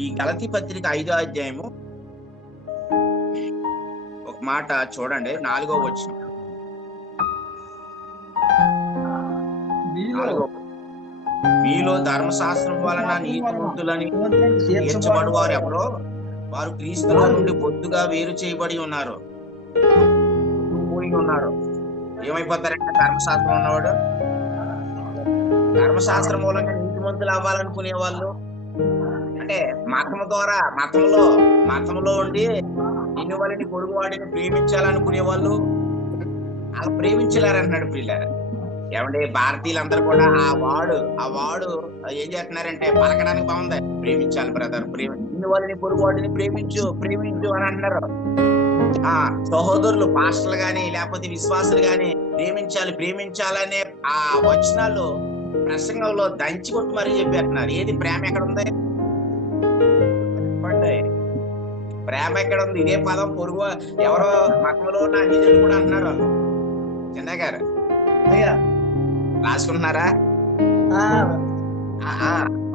ఈ గలతీ పత్రిక 5వ అధ్యాయము ఒక మాట చూడండి, 4వ వచనం. మీలో ధర్మశాస్త్రం వలన నీతిమంతులని తీర్చబడు వారు ఎవరో వారు క్రీస్తులో నుండి బొత్తుగా వేరు చేయబడి ఉన్నారు. ఏమైపోతారంటే ధర్మశాస్త్రం ఉన్నవాడు, ధర్మశాస్త్రం మూలంగా నీతిమంతులు అవ్వాలనుకునే వాళ్ళు, అంటే మతంలో ఉండి నిన్ను వాళ్ళని పొరుగు వాడిని ప్రేమించాలనుకునే వాళ్ళు అలా ప్రేమించలేరంటున్నాడు పిల్లలు. ఏమంటే భారతీయులందరూ కూడా ఆ వాడు ఏం చేస్తున్నారంటే పలకడానికి బాగుంది, ప్రేమించాలి బ్రదర్, నిన్ను వాళ్ళని పొరుగు వాడిని ప్రేమించు అని అంటున్నారు. ఆ సహోదరులు పాస్టర్లు గాని లేకపోతే విశ్వాసులు గాని ప్రేమించాలనే ఆ వచనాలు ప్రసంగంలో దంచి కొట్టి మరీ చెప్పేస్తున్నారు. ఏది ప్రేమ ఎక్కడ ఉంది? ప్రేమ ఎక్కడ ఉంది? ఇదే పదం పొరుగు ఎవరో మతంలో ఉన్న అన్నిజనులు కూడా అంటున్నారు. వాళ్ళు చిన్న గారు రాసుకుంటున్నారా?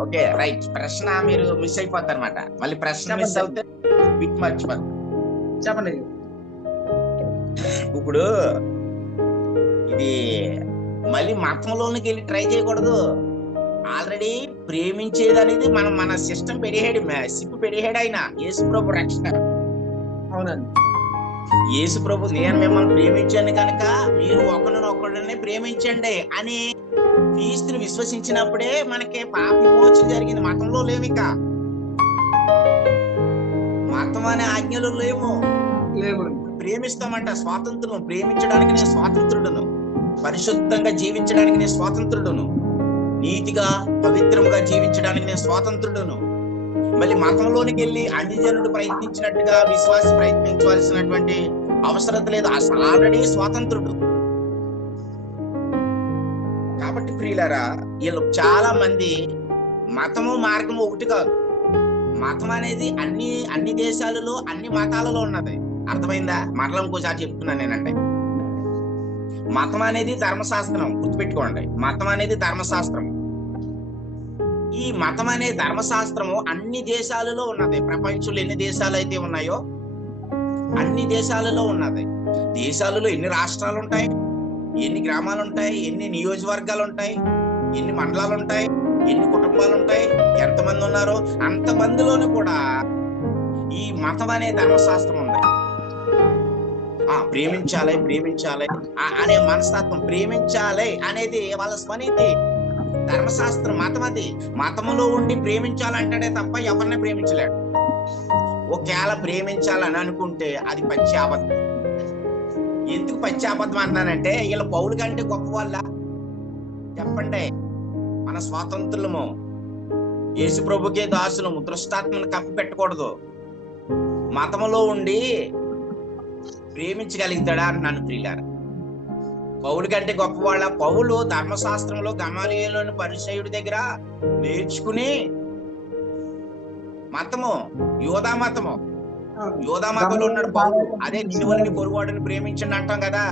Okay right. ప్రశ్న మీరు మిస్ అయిపోతారు అనమాట. మళ్ళీ ప్రశ్న మిస్ అవుతే బిట్ మర్చిపోతారు. చెప్పండి. ఇప్పుడు ఇది మళ్ళీ మతంలోనికి వెళ్ళి ట్రై చేయకూడదు. ఆల్రెడీ ప్రేమించేది అనేది మన సిస్టమ్ సిప్పు పెరిగాడు ఆయన యేసు ప్రభు రక్షణ. అవునండి. యేసు ప్రభు నేను మిమ్మల్ని ప్రేమించాను కనుక మీరు ఒకరిని ప్రేమించండి అని క్రీస్తుని విశ్వసించినప్పుడే మనకి పాప విమోచన జరిగింది. మతంలో లేవు, ఇంకా మతం అనే ఆజ్ఞలు లేవు. ప్రేమిస్తామంట స్వాతంత్రం, ప్రేమించడానికి నేను స్వాతంత్రుడును, పరిశుద్ధంగా జీవించడానికి నేను స్వాతంత్రుడును, నీతిగా పవిత్రంగా జీవించడానికి నేను స్వాతంత్రుడును. మళ్ళీ మతంలోనికి వెళ్ళి అన్యజనుడు ప్రయత్నించినట్టుగా విశ్వాసి ప్రయత్నించవలసినటువంటి అవసరం లేదు. అసలు ఆల్రెడీ స్వాతంత్రుడు. కాబట్టి ప్రియులారా, వీళ్ళు చాలా మంది మతము మార్గము ఒకటి కాదు. మతం అనేది అన్ని దేశాలలో అన్ని మతాలలో ఉన్నది. అర్థమైందా? మరలా ఇంకోసారి చెప్తున్నాను నేనంటే, మతం అనేది ధర్మశాస్త్రం. గుర్తుపెట్టుకోండి, మతం అనేది ధర్మశాస్త్రం. ఈ మతం అనే ధర్మశాస్త్రము అన్ని దేశాలలో ఉన్నది. ప్రపంచంలో ఎన్ని దేశాలు అయితే ఉన్నాయో అన్ని దేశాలలో ఉన్నది. దేశాలలో ఎన్ని రాష్ట్రాలు ఉంటాయి, ఎన్ని గ్రామాలు ఉంటాయి, ఎన్ని నియోజకవర్గాలు ఉంటాయి, ఎన్ని మండలాలు ఉంటాయి, ఎన్ని కుటుంబాలు ఉంటాయి, ఎంతమంది ఉన్నారో అంతమందిలోనూ కూడా ఈ మతం అనే ధర్మశాస్త్రం ఉంది. ప్రేమించాలి అనే మనస్తత్వం, ప్రేమించాలి అనేది వాళ్ళ స్వనీతి. ధర్మశాస్త్రం మతం అది. మతములో ఉండి ప్రేమించాలంటాడే తప్ప ఎవరిని ప్రేమించలేడు. ఒకవేళ ప్రేమించాలని అనుకుంటే అది పచ్చి అబద్ధం. ఎందుకు పచ్చి అబద్ధం అంటున్నానంటే, వీళ్ళ పౌలు కంటే గొప్ప వాళ్ళ చెప్పండి. మన స్వాతంత్రులము, యేసు ప్రభుకే దాసులము, దృష్టాత్మను కప్పి పెట్టకూడదు. మతములో ఉండి ప్రేమించగలుగుతాడా నన్ను ప్రియులారా? పౌలు కంటే గొప్పవాళ్ళ? పౌలు ధర్మశాస్త్రంలో గమలీయేలులోని పరిసయ్యుడి దగ్గర నేర్చుకుని యోధా మతంలో ఉన్నాడు పౌలు. అదే నిన్నువలని పొరుగువాడిని ప్రేమించండి అంటాం కదా.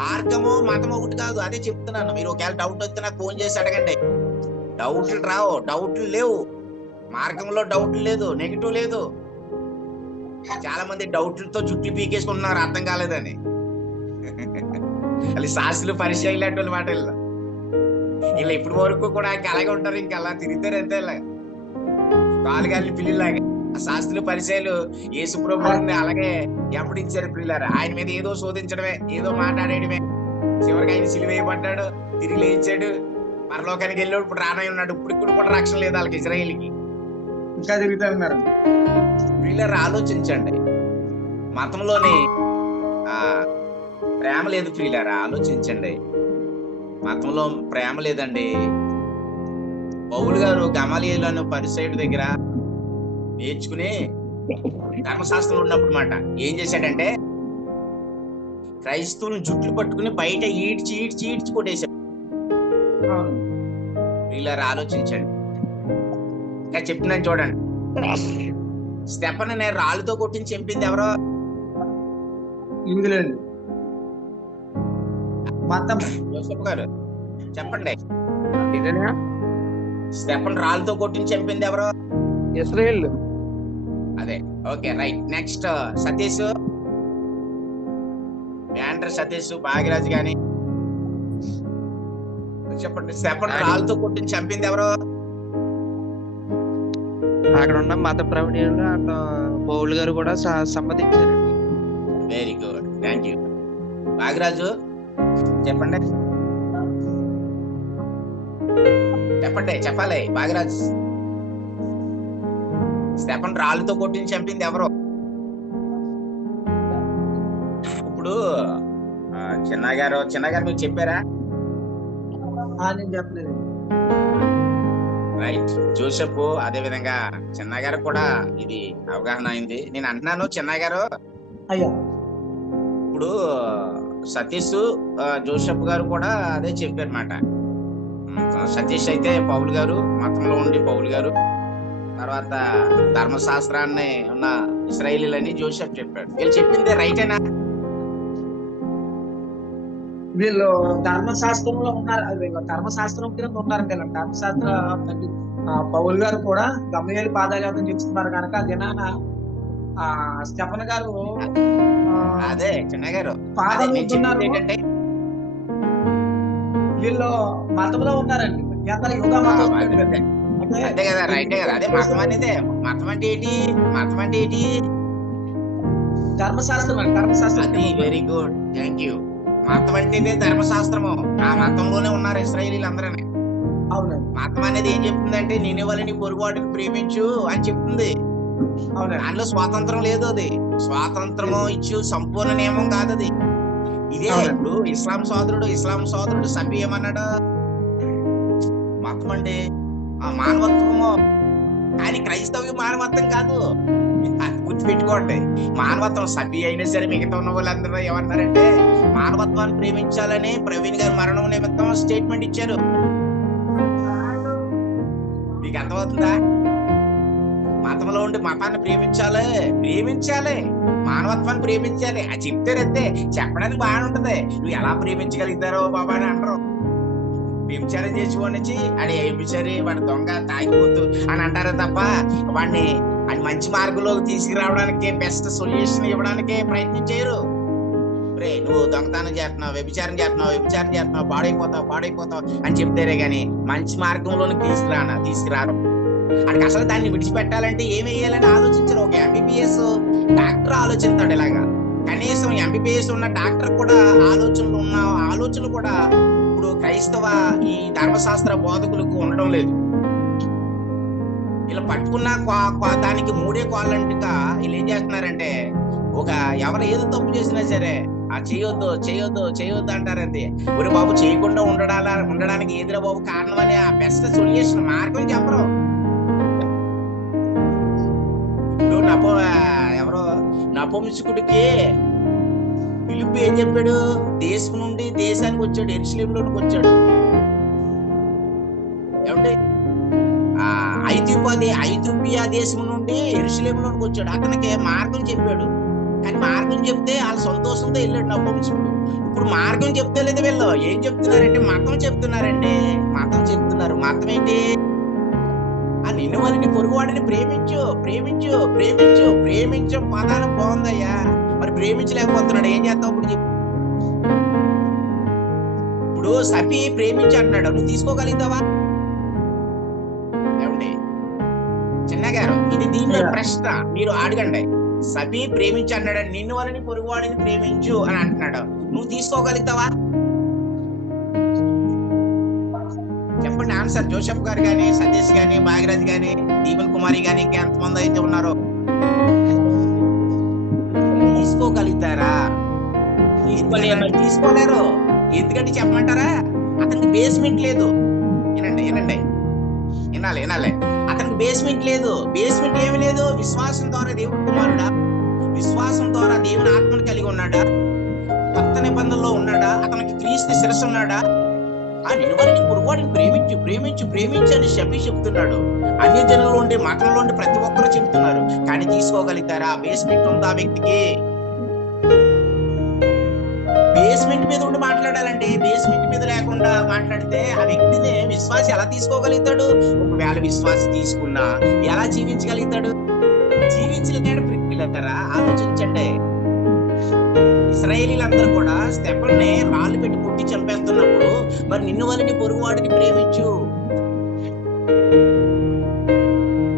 మార్గము మతం ఒకటి కాదు. అదే చెప్తున్నాను. మీరు ఒకవేళ డౌట్ వస్తే నాకు ఫోన్ చేసి అడగండి. డౌట్లు రావు, డౌట్లు లేవు. మార్గంలో డౌట్లు లేదు, నెగిటివ్ లేదు. చాలా మంది డౌట్లతో జుట్లు పీకేసుకుంటున్నారు, అర్థం కాలేదని. అది శాస్త్రులు పరిచయం లాంటి మాట. ఇలా ఇప్పటి వరకు కూడా అలాగే ఉంటారు, ఇంకా అలా తిరుగుతారు అంతే. కాలుగాలి పిల్లిలాగా శాస్త్రులు పరిచయాలు యేసు ప్రభువుని అలాగే ఎప్పటించారు పిల్లలు. ఆయన మీద ఏదో శోధించడమే, ఏదో మాట్లాడేయడమే. చివరికి ఆయన సిలువేయబడ్డాడు, తిరిగి లేచాడు, పరలోకానికి వెళ్ళాడు, ఇప్పుడు రానై ఉన్నాడు. ఇప్పుడు కూడా రక్షణ లేదు వాళ్ళకి, ఇజ్రాయేల్కి. ఇంకా తిరుగుతున్నారు. పిల్లలు ఆలోచించండి, మతంలోని ప్రేమ లేదు. ప్రియులారా ఆలోచించండి, మతంలో ప్రేమ లేదండి. పౌలు గారు గమలీయేలు పరిసయ్యుడి దగ్గర నేర్చుకుని ధర్మశాస్త్రంలో ఉన్నప్పుడు మాట ఏం చేశాడంటే, క్రైస్తవులను జుట్లు పట్టుకుని బయట ఈడ్చి కొట్టేశాడు. ప్రియులారా ఆలోచించండి. ఇంకా చెప్తున్నాను చూడండి. స్టెఫను రాళ్ళతో కొట్టించి చంపింది ఎవరో? యోసేపు గారు చెప్పండి. స్టెఫన్ రాళ్ళతో కొట్టించి చంపింది ఎవరో? ఇస్రాయేల్. అదే. Okay, right. Next Satish, Yandra Satish, Bhagyaraju గాని చెప్పండి. స్టెఫన్ రాళ్ళతో కొట్టించి చంపింది ఎవరు? అక్కడ ఉన్న మత ప్రవీణులు అట్లా పౌలు గారు కూడా సమ్మతించారండి. Very good, thank you. Bhagyaraju చెప్పండి. చెప్పాలి భాగ్యరాజు. స్టెఫన్ రాళ్ళతో కొట్టించి చంపింది ఎవరు? ఇప్పుడు చిన్నగారు మీకు చెప్పారా? నేను చెప్పలేదు. రైట్. జోసెఫ్, అదే విధంగా చిన్నగారు కూడా ఇది అవగాహన అయింది. నేను అంటున్నాను చిన్నగారు, అయ్యా ఇప్పుడు సతీష్ జోసెఫ్ గారు కూడా అదే చెప్పారన్నమాట. సతీష్ అయితే పౌలు గారు, మతంలో ఉండి పౌలు గారు, తర్వాత ధర్మశాస్త్రాన్ని ఉన్న ఇశ్రాయేలీలని జోసెఫ్ చెప్పాడు. వీళ్ళు చెప్పింది రైటేనా? వీళ్ళు ధర్మశాస్త్రంలో ఉన్నారు, ధర్మశాస్త్రం కింద ఉన్నారు కదా. ధర్మశాస్త్ర పౌలు గారు కూడా గమలీయేలు పాదాలు చెప్తున్నారు కనుక దినాన స్టెఫన్ గారు అదే చిన్నగారు ఏంటంటే వీళ్ళు మతంలో ఉన్నారండి. యూదా మతం అంతే కదా, రైటే కదా. అదే మతం అనేది. మతం అంటే ఏంటి? ధర్మశాస్త్రం. అది వెరీ గుడ్, థ్యాంక్ యూ. మతం అంటేనే ధర్మశాస్త్రము. ఆ మతంలోనే ఉన్నారు ఇశ్రాయేలీలు అందరూ. అవునండి. మతం అనేది ఏం చెప్తుందంటే నిన్ను వాళ్ళని పొరుగువాటిని ప్రేమించు అని చెప్తుంది. దానిలో స్వాతంత్రం లేదు. అది స్వాతంత్రము ఇచ్చు సంపూర్ణ నియమం కాదు అది. ఇదే ఇప్పుడు ఇస్లాం సోదరుడు సభ్య ఏమన్నాడు? మతం అంటే ఆ మానవత్వము, కానీ క్రైస్తవ్య మానవత్వం కాదు. గుర్తుపెట్టుకోండి. మానవత్వం సభ్య అయినా సరే మిగతా ఉన్న వాళ్ళందరూ ఏమన్నారంటే మానవత్వాన్ని ప్రేమించాలని ప్రవీణ్ గారు మరణం నిమిత్తం స్టేట్మెంట్ ఇచ్చారు. మీకు అర్థమవుతుందా? మతంలో ఉండి మతాన్ని ప్రేమించాలి, మానవత్వాన్ని ప్రేమించాలి అది చెప్తారంతే. చెప్పడానికి బాగానే ఉంటది. నువ్వు ఎలా ప్రేమించగలుగుతారో బాబా అని అంటారు. వ్యభిచారం చేసుకోనిచ్చి అడి వ్యభిచారి, వాడి దొంగ, తాగిపోతూ అని అంటారే తప్ప వాడిని మంచి మార్గంలోకి తీసుకురావడానికి, బెస్ట్ సొల్యూషన్ ఇవ్వడానికి ప్రయత్నం చేయరు. రే నువ్వు దొంగతనం చేస్తున్నావు, వ్యభిచారం చేస్తున్నావు, పాడైపోతావు అని చెప్తారే గాని మంచి మార్గంలోకి తీసుకురారు. అడికి అసలు దాన్ని విడిచిపెట్టాలంటే ఏం వేయాలని ఆలోచించరు. ఒక ఎంబీబీఎస్ డాక్టర్ ఆలోచిస్తాడు ఇలాగా. కనీసం ఎంబీబీఎస్ ఉన్న డాక్టర్ కూడా ఆలోచనలు కూడా ఇప్పుడు క్రైస్తవ ఈ ధర్మశాస్త్ర బోధకులకు ఉండడం లేదు. ఇలా పట్టుకున్న దానికి మూడే కాళ్ళంటగా వీళ్ళు ఏం చేస్తున్నారంటే, ఎవరు ఏదో తప్పు చేసినా సరే చేయొద్దు అంటారంతే. ఒరే బాబు చేయకుండా ఉండడానికి ఏదిరా బాబు కారణం అని ఆ బెస్ట్ సొల్యూషన్ మార్గం చెప్పరు. ఇప్పుడు ఎవరో నపుంసకుడికి పిలుపు ఏం చెప్పాడు? దేశం నుండి దేశానికి వచ్చాడు, యెరూషలేములోనికి వచ్చాడు. ఏమంటే ఐథియోపియా దేశం నుండి యెరూషలేములోనికి వచ్చాడు. అతనికి మార్గం చెప్పాడు. కానీ మార్గం చెప్తే వాళ్ళ సంతోషంతో వెళ్ళాడు నపుంసకుడు. ఇప్పుడు మార్గం చెప్తే లేదు. వీళ్ళు ఏం చెప్తున్నారంటే మతం చెప్తున్నారండి. మతం ఏంటి? ఆ నిన్ను వాళ్ళని పొరుగువాడిని ప్రేమించు పదాలు బాగుందయ్యా. మరి ప్రేమించలేకపోతున్నాడు, ఏం చేస్తావు? ఇప్పుడు చెప్పు. ఇప్పుడు సపి ప్రేమించి అంటున్నాడు, నువ్వు తీసుకోగలుగుతావా? ఏమండి చిన్నగారు, ఇది దీనిలో ప్రశ్న మీరు అడగండి. సపి ప్రేమించి అన్నాడు, నిన్ను వాళ్ళని పొరుగువాడిని ప్రేమించు అని అంటున్నాడు, నువ్వు తీసుకోగలుగుతావా? చెప్పండి ఆన్సర్. జోసెఫ్ గారు గాని, సతీష్ గాని, భాగ్యరాజ్ గాని, దీపన్ కుమారి గాని, ఇంకా ఎంతమంది అయితే ఉన్నారో తీసుకోగలుగుతారా? తీసుకోలేరు. ఎందుకంటే చెప్పమంటారా? అతనికి బేస్మెంట్ లేదు. వినాలి. అతనికి బేస్మెంట్ లేదు. బేస్మెంట్ ఏమి లేదు. విశ్వాసం ద్వారా దేవుని కుమారుడా, విశ్వాసం ద్వారా దేవుని ఆత్మను కలిగి ఉన్నాడా, కొత్త నిబంధనలో ఉన్నాడా, అతనికి క్రీస్తు శిరస్సు ఉన్నాడా? ఆ నిలువని పొరుగువాడిని ప్రేమించు అని చెప్తున్నాడు. అన్య జనులు ఉండి మతంలో ఉండి ప్రతి ఒక్కరూ చెబుతున్నారు. కానీ తీసుకోగలుగుతారా? బేస్మెంట్ ఉందా వ్యక్తికి? బేస్మెంట్ మీద ఉండి మాట్లాడాలండి. బేస్మెంట్ మీద లేకుండా మాట్లాడితే ఆ వ్యక్తిని విశ్వాసి ఎలా తీసుకోగలుగుతాడు? ఒకవేళ విశ్వాసి తీసుకున్నా ఎలా జీవించగలుగుతాడు? జీవించలేడు. ప్రియులారా, ఆలోచించండి. ఇశ్రాయేలీలందరూ కూడా స్టెఫెన్ని రాళ్ళు పెట్టి కొట్టి చంపేస్తున్నప్పుడు మరి నిన్ను వలని పొరుగువాడిని ప్రేమించు,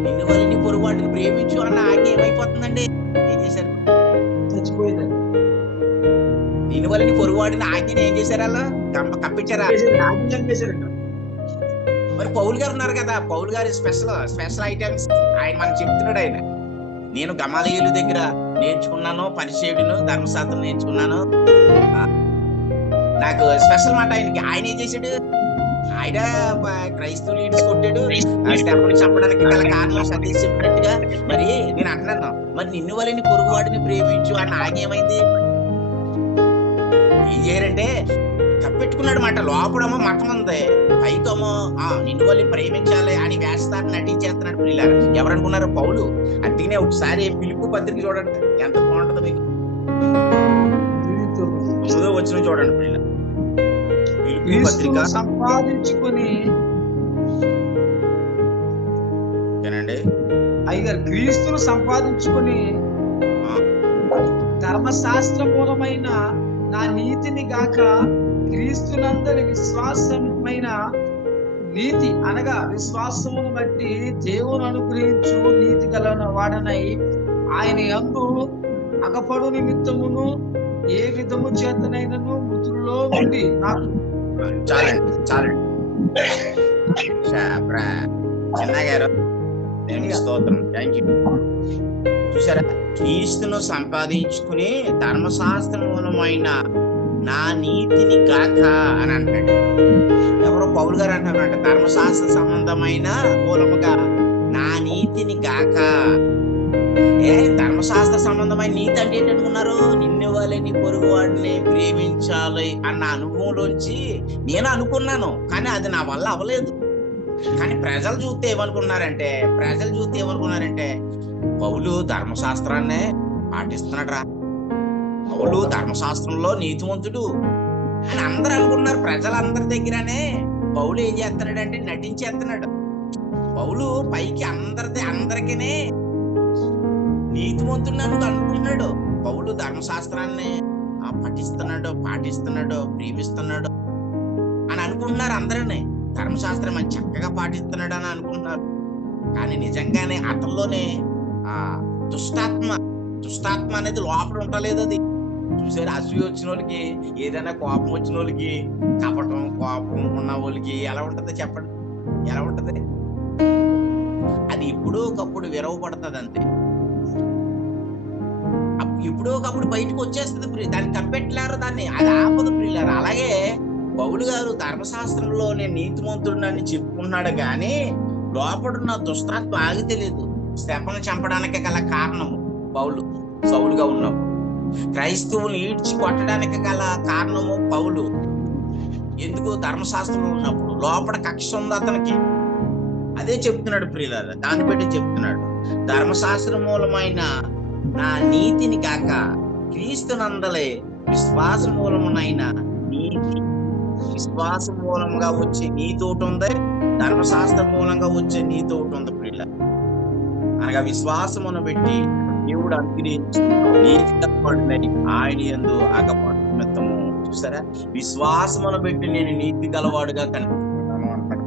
నిన్ను వలని పొరుగువాడిని ప్రేమించు అన్న ఆజ్ఞ ఏమైపోతుందండి? ఏం చేశారు? చచ్చిపోయిందండి. నిన్ను వలని పొరుగువాడిని ఆజ్ఞని ఏం చేశారు? అలా కప్పించారా? చంపేశారండి. మరి పౌలు గారు ఉన్నారు కదా, పౌలు గారి స్పెషల్ ఐటమ్స్ ఆయన మనకు చెప్తున్నాడు. ఆయన నేను గమాలియేలు దగ్గర నేర్చుకున్నాను, పరిచయుడును, ధర్మశాస్త్రం నేర్చుకున్నాను. నాకు స్పెషల్ మాట ఆయనకి. ఆయన ఏం చేశాడు? ఆయన క్రైస్తవ లీడర్స్ కొట్టాడు, స్టెఫెన్ని చంపడానికి గల కారణం సతీష్ చెప్పినట్టుగా. మరి నేను అంటున్నాను, మరి నిన్ను వలని పొరుగువాడిని ప్రేమించు అన్న ఆజ్ఞ ఏమైంది? ఏం చేయరంటే కప్పెట్టుకున్నాడు మాట. లోపడమో మతం ఉంది, పైకమో నిన్ను వల్లి ప్రేమించాలి అని వేస్తారు, నటించేస్తున్నాడు. ప్రియులారా, ఎవరనుకున్నారు? పౌలు. అందుకనే ఒకసారి పిలుపు పత్రిక చూడండి, ఎంత బాగుంటుందో మీకు. 9వ వచనం చూడండి ప్రియులారా. పిలుపు పత్రిక సంపాదించుకొని అయ్యారు. క్రీస్తును సంపాదించుకొని ధర్మశాస్త్ర మూలమైన నా నీతిని గాక క్రీస్తునందరి విశ్వాసమైన నీతి అనగా విశ్వాసమును బట్టి దేవుని అనుగ్రహించు నీతి గల వాడనై ఆయన యందు అగపడు నిమిత్తమును ఏ విధము చేతనైనను మృతుల్లో నుండి నాకు చిన్నగారు స్తోత్రం. Thank you. చూసారా, క్రీస్తును సంపాదించుకుని ధర్మశాస్త్ర మూలమైన నా నీతిని గాక అని అంటాడు. ఎవరో పౌలు గారు అంటున్నారంట, ధర్మశాస్త్ర సంబంధమైన మూలముగా నా నీతిని గాక. ధర్మశాస్త్ర సంబంధమైన నీతి అంటే ఏంటనుకున్నారు? నిన్ను వాళ్ళని పొరుగు వాడిని ప్రేమించాలి అన్న అనుభవంలోంచి నేను అనుకున్నాను, కానీ అది నా వల్ల అవ్వలేదు. కానీ ప్రజలు చూస్తే ఏమనుకున్నారంటే పౌలు ధర్మశాస్త్రాన్నే పాటిస్తున్నాడు రా, పౌలు ధర్మశాస్త్రంలో నీతివంతుడు అని అందరూ అనుకున్నారు. ప్రజలందరి దగ్గరనే పౌలు ఏం చేస్తున్నాడు అంటే నటించేస్తున్నాడు. పౌలు పైకి అందరికీనే నీతివంతుడు అనుకుంటున్నాడు. పౌలు ధర్మశాస్త్రాన్ని పాటిస్తున్నాడు, ప్రేమిస్తున్నాడు అని అనుకుంటున్నారు. అందరినీ ధర్మశాస్త్రం అని చక్కగా పాటిస్తున్నాడు అని అనుకుంటున్నారు. కానీ నిజంగానే అతనిలోనే దుష్టాత్మ అనేది లోపల ఉండలేదు. అది చూసారు, అసూయ వచ్చిన వాళ్ళకి, ఏదైనా కోపం వచ్చిన వాళ్ళకి, కపటం కోపం ఉన్న వాళ్ళకి ఎలా ఉంటది చెప్పండి? ఎలా ఉంటది? అది ఇప్పుడు ఒకప్పుడు విరవబడుతుంది, అంతే. ఇప్పుడు ఒకప్పుడు బయటకు వచ్చేస్తుంది. దాన్ని కప్పెట్టలేరు, దాన్ని అది ఆపదు ప్రియులారా. అలాగే పౌలు గారు ధర్మశాస్త్రంలో నేను నీతిమంతుడిని చెప్పుకున్నాడు, కానీ లోపడున్న దుష్టాత్మ ఆగి తెలియదు. స్టెఫెను చంపడానికి గల కారణము పౌలు సౌలుగా ఉన్నప్పుడు, క్రైస్తవుని ఈడ్చి కొట్టడానికి గల కారణము పౌలు. ఎందుకు? ధర్మశాస్త్రంలో ఉన్నప్పుడు లోపల కక్ష ఉంది అతనికి. అదే చెప్తున్నాడు ప్రియులారా, దాన్ని బట్టి చెప్తున్నాడు. ధర్మశాస్త్ర మూలమైన నా నీతిని కాక క్రీస్తునందలే విశ్వాస మూలమునైన నీతి. విశ్వాస మూలంగా వచ్చే నీతి ఒకటి ఉంది, ధర్మశాస్త్ర మూలంగా వచ్చే నీతి ఒకటి ఉంది ప్రియులారా. అనగా విశ్వాసమును పెట్టి దేవుడు అనుగ్రహించి నీతిగా పడినై ఆయన యందు అగపడు నిమిత్తము. చూసారా, విశ్వాసమును బట్టి నేను నీతి గలవాడుగా కనిపిస్తున్నాను అంటాడు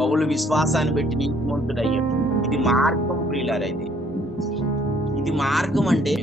పౌలు. విశ్వాసాన్ని బట్టి నీతిమంతుడు అయ్యాడు. ఇది మార్గం ప్రియులారా. ఇది మార్గం అంటే